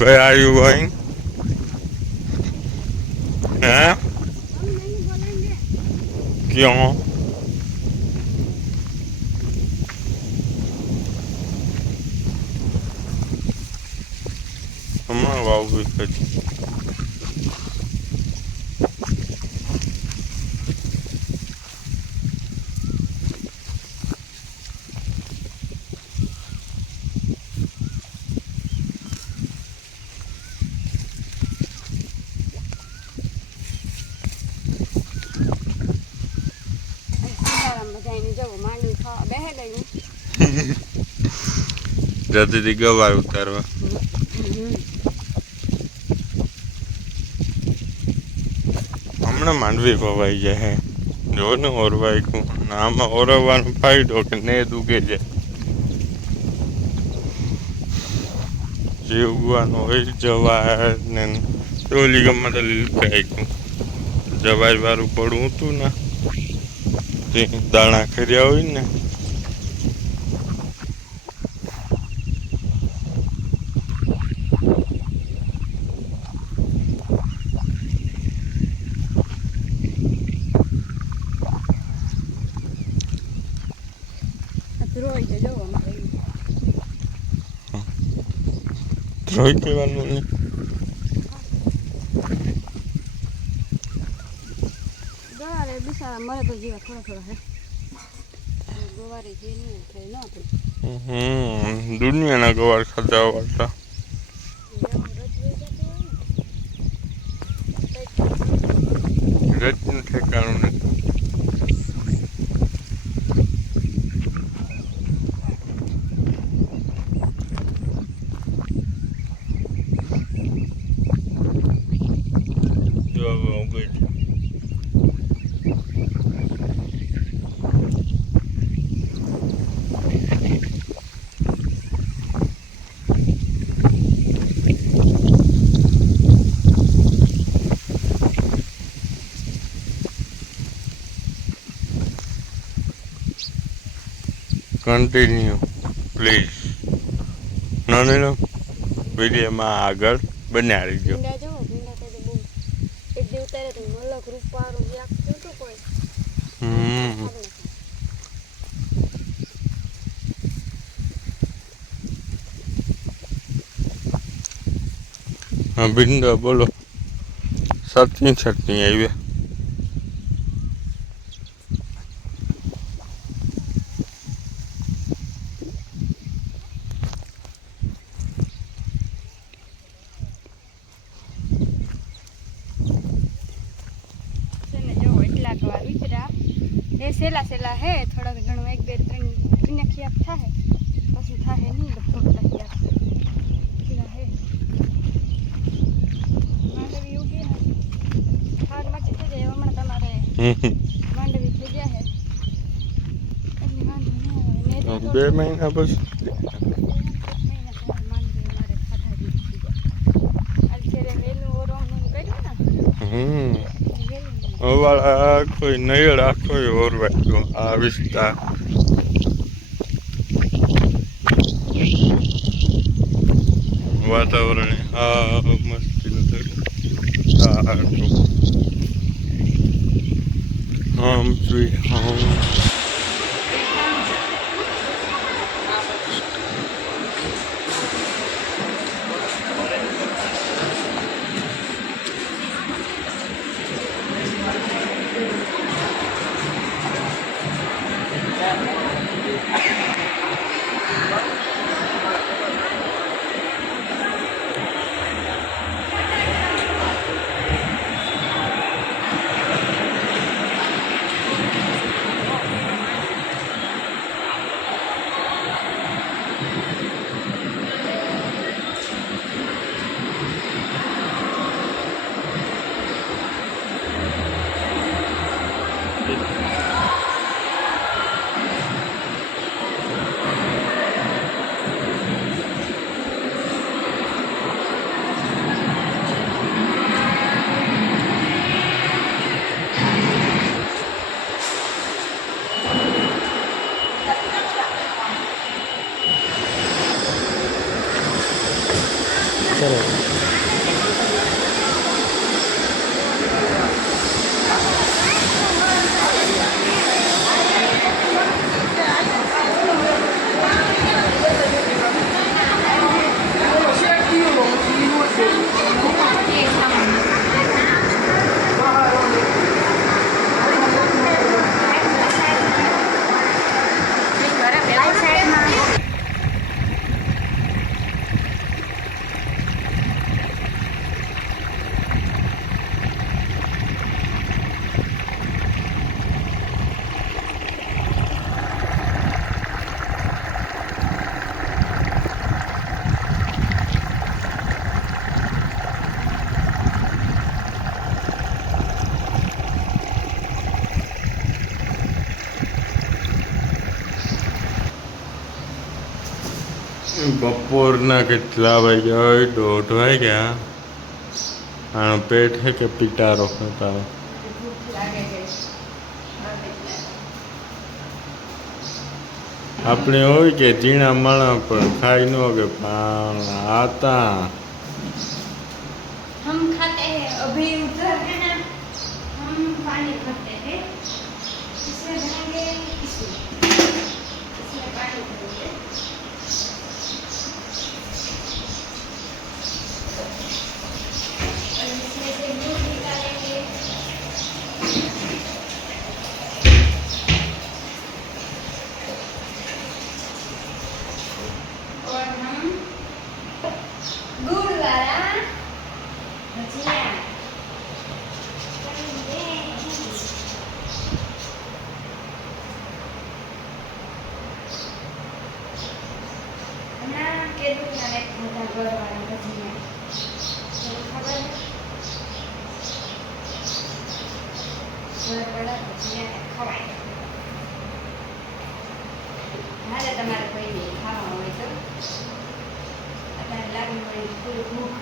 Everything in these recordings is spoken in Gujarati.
Where are you going? Huh? क्यों? हमारा वाव भी कर जल्दी दी गवार उतारवा हमने मांडवी पवाई जाए जो ने ओरवाई को नाम ओरवान फायदो के ने दुगे जे जीवવાનો હોય જવાર ને ટોલી ગમત લીધે જવાર વાળું પડું હતું ને તે દાણા કર્યા હોય ને ધ્રોઈ કહેવાનું ને ગવારે બિસારા મળે તો જેવા થોડા થોડા હે ગવારે જે નહીં થાય ન આપણે દુનિયાના ગવાર ખાધા વાળતા રચનું ઠેકાણું નથી કન્ટિન્યુ પ્લીઝ નાનો વિડીયોમાં આગળ બન્યા રહીજો હા ભીંડા બોલો સાતમી છઠની આવી સેલા સેલા હે થોડાક ઘણું એક બે ત્રણ ખિયાપ થાય પછી થાય નહીં લગભગ ખિયાપ હે માંડવી ઉગી ને ખાર મચી થઈ જાય હમણાં તમારે માંડવી થઈ ગયા હે એટલે વાંધો નહીં આવે 2 મહિના પછી માંડવી મારે ખાધા દીધી આજ છેલ્લે વેલું ઓરવાનું કર્યું ને વાળા કોઈ નયળ આખો ઓરવાયો આ વિસ્તાર વાતાવરણ હા મસ્તી હમ સ્વીટ હમ કરે. બપોરના કેટલા વાગ્યા? 1:30 વાગ્યા. આનો પેટ હે કે પિટારો તારો? આપણે હોય કે ઝીણા માણા પણ ખાઈ ન કે પણ આતા हम खाते हैं अभी उधर है ना, हम पानी भरते हैं, इसमें भरेंगे, इसमें पानी भरेंगे, और इसमें से दूध निकालेंगे, और हम गुड़ वाला भजिया करेंगे। हमारा के दूध वाले मोटा गुड़ वाला भजिया तो खबर है, गुड़ वाला भजिया खवाय हाले તમારે કોઈ નહીં ખાવા હોય તો અત્યારે લાગી પડી પૂરી ભૂખ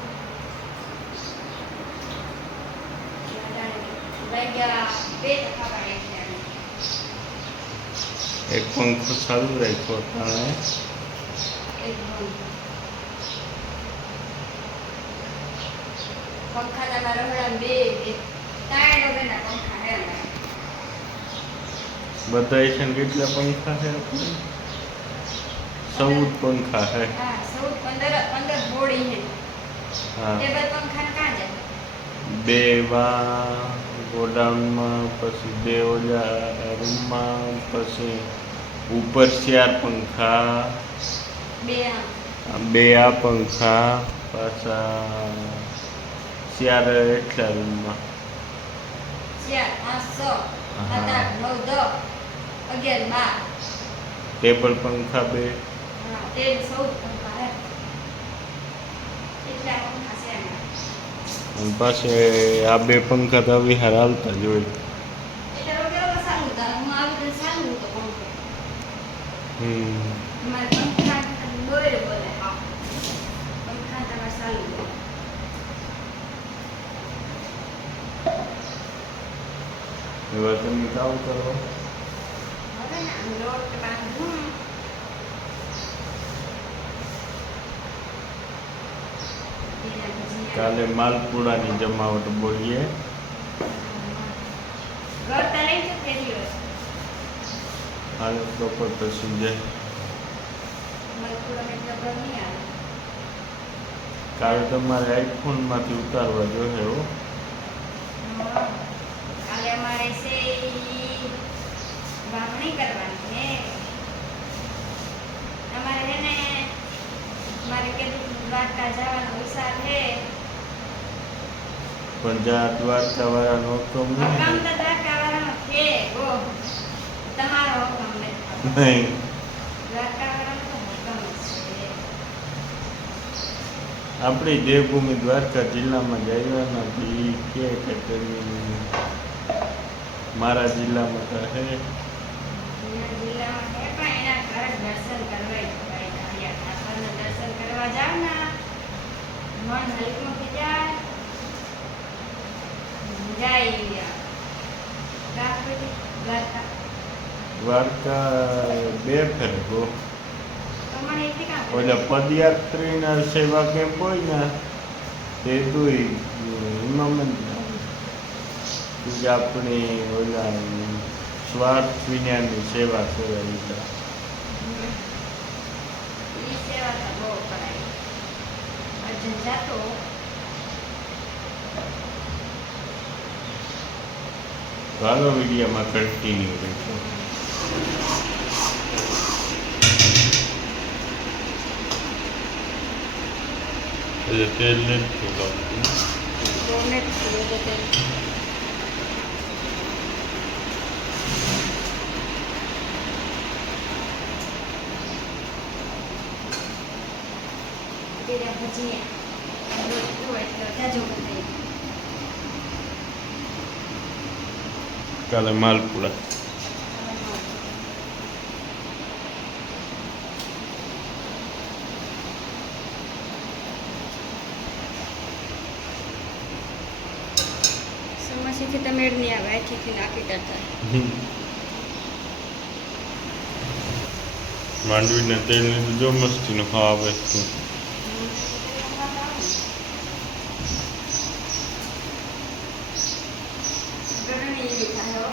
એક પંખો ચાલુ રાખ્યો તાણે પંખા તમારા રહોડા બે ત્રણ વગરના પંખા હે બધા છે ને કેટલા પંખા છે? 14 પંખા છે. હા 15 બોડી હે. હા, ટેબલ પંખા કાં જાય? 2 ગોડાઉનમાં, પછી 2 ઓલા રૂમમાં, પછી ઉપર 4 પંખા, 2 આ પંખા, પાછા 4 એટલા રૂમમાં. 4 5 6 7 8 9 10 11 12 ટેબલ પંખા 2. હા 13 14 પંખા હે. એટલા પંખા છે એમાં. અને પાછી આ 2 પંખા તો વિહાર હાલતા જ હોય. એટલે રોકેલો સારું હતા, હું આવી રીતે સારું હતો પંખો. અમારે પંખા દોરે બોલે હા પંખા તમારે સારું બોલે. એવા તમે કામ કરો. હવે ને આમ લોટ બાંધું એના ભજીયા કાલે માલપુડાની જમાવટ બોલીએ. ગળતા લઈ જો ફેરી હોય હાલ બપોર પછી જાય. અમારે પૂરા એટલા ઘર નહીં આવે. કાલે તમારે આઈફોનમાંથી ઉતારવા જોઈએ હો. કાલે અમારે છે ઈ વાવણી કરવાની છે. અમારે છે ને મારે કીધું દ્વારકા જવાનો વિચાર છે. પણ જ્યાં દ્વારકા વાળા નહોતો હકમ તો દ્વારકા વાળાનો છે ઓ તમારો હકમ નથી. નહીં. દ્વારકા વાળાનો તો હકમ જ છે. આપણી દેવભૂમિ દ્વારકા જિલ્લામાં જ આવ્યા નથી કે તેની મારા જિલ્લામાં તો હે. એના જિલ્લામાં છે પણ એના ઘર દર્શન કરવા જવાય. ધારિયા ઠાકરના દર્શન કરવા જાવ ને મન હલકું થઈ જાય. જાય દ્વારકા દ્વારકા 2 ફેર ગો. તમને એથી કાં ઓલા પદયાત્રીના સેવા કેમ્પ હોય ને તે તો એમાં મને કે આપણે ઓલા સ્વાર્થ વિજ્ઞાનની સેવા સેવા લીધા ઈ સેવા તો બહુ કરાય. અર્જુન જાતો ભાલો વિડીયોમાં કન્ટિન્યુ રહીશું. તેલ નથી લાવતું. ગમે તે બધે તેરા ભજીયા રોટલું હોય એટલે જાજુ બનાવી. કાલે માલપુડા સમસ્યાથી તમે એડ નહીં આવે આખીથી નાખી કરતા. માંડવીના તેલની તો જો મસ્તીનો હા આવે છે. ગરમી એવી થાય હો.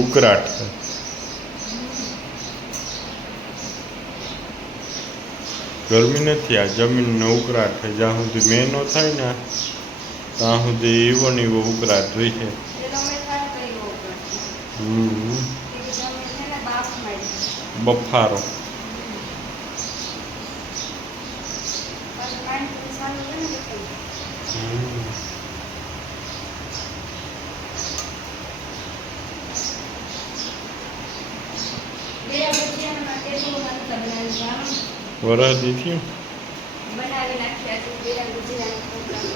ઉકળાટ છે. ગરમી નથી આ જમીનનો ઉકળાટ છે. જ્યાં સુધી મેં ન થાય ને ત્યાં સુધી એવો ને એવો ઉકળાટ રહી છે. એ તમે થાય કઈ બહુ કરતી. એ કે તમે છે ને બાફ મારી. બફારો પાછું પાણી ચાલુ છે ને એટલે. બે ભજીયામાં કેટલું મસ્ત બનાવી જામ વરદી થયું. બનાવી નાખ્યા છે બે ભજીયાના પ્રોગ્રામ.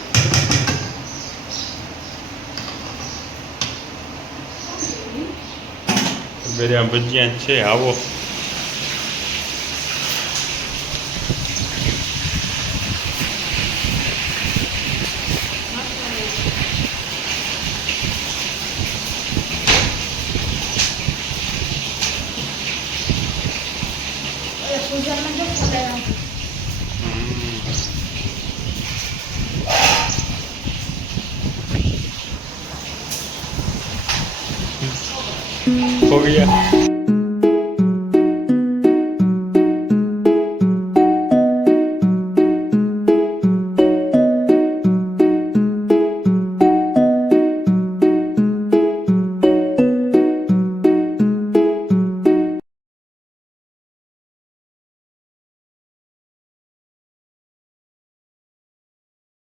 બધા ભજીયા છે આવો. પૂજામાં જો ફોટા હો ગયા